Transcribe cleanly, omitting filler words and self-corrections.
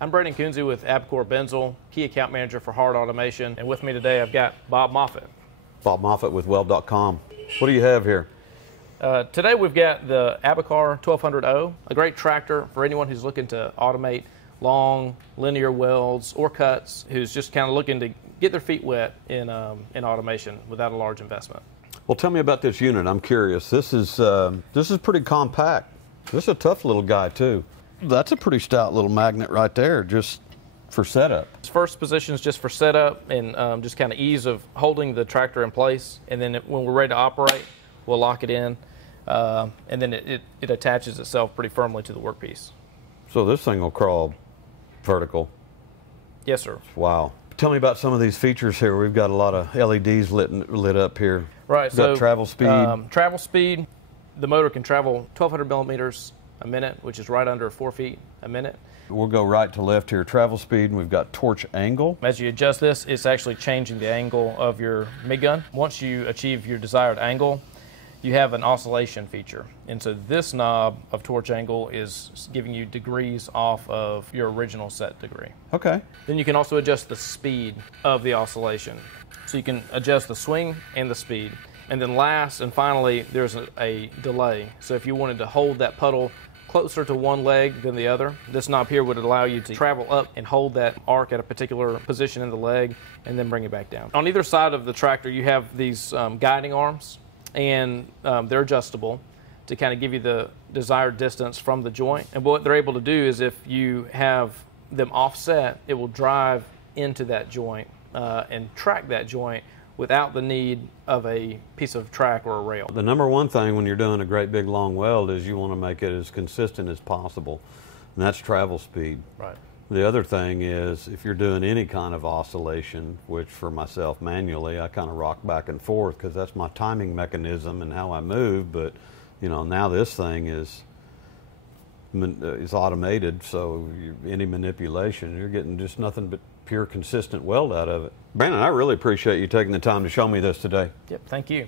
I'm Brandon Kunze with ABI-CAR BINZEL, Key Account Manager for Hard Automation, and with me today I've got Bob Moffatt. Bob Moffatt with Weld.com. What do you have here? Today we've got the ABI-CAR 1200O, a great tractor for anyone who's looking to automate long linear welds or cuts, who's just kind of looking to get their feet wet in automation without a large investment. Well, tell me about this unit. I'm curious. This is pretty compact. This is a tough little guy too. That's a pretty stout little magnet right there, just for setup. First position is just for setup and just kind of ease of holding the tractor in place, and then when we're ready to operate, we'll lock it in, and then it attaches itself pretty firmly to the workpiece. So this thing will crawl vertical? Yes, sir. Wow. Tell me about some of these features here. We've got a lot of LEDs lit up here. Right. So travel speed. Travel speed. The motor can travel 1,200 millimeters a minute, which is right under 4 feet a minute. We'll go right to left here. Travel speed, and we've got torch angle. As you adjust this, it's actually changing the angle of your MIG gun. Once you achieve your desired angle, you have an oscillation feature. And so this knob of torch angle is giving you degrees off of your original set degree. Okay. Then you can also adjust the speed of the oscillation. So you can adjust the swing and the speed. And then last and finally, there's a delay. So if you wanted to hold that puddle closer to one leg than the other, this knob here would allow you to travel up and hold that arc at a particular position in the leg and then bring it back down. On either side of the tractor, you have these guiding arms, and they're adjustable to kind of give you the desired distance from the joint. And what they're able to do is if you have them offset, it will drive into that joint and track that joint without the need of a piece of track or a rail. The number one thing when you're doing a great big long weld is you want to make it as consistent as possible, and that's travel speed. Right. The other thing is if you're doing any kind of oscillation, which for myself manually I kind of rock back and forth because that's my timing mechanism and how I move, but you know, now this thing is automated, so any manipulation, you're getting just nothing but pure consistent weld out of it. Brandon, I really appreciate you taking the time to show me this today. Yep, thank you.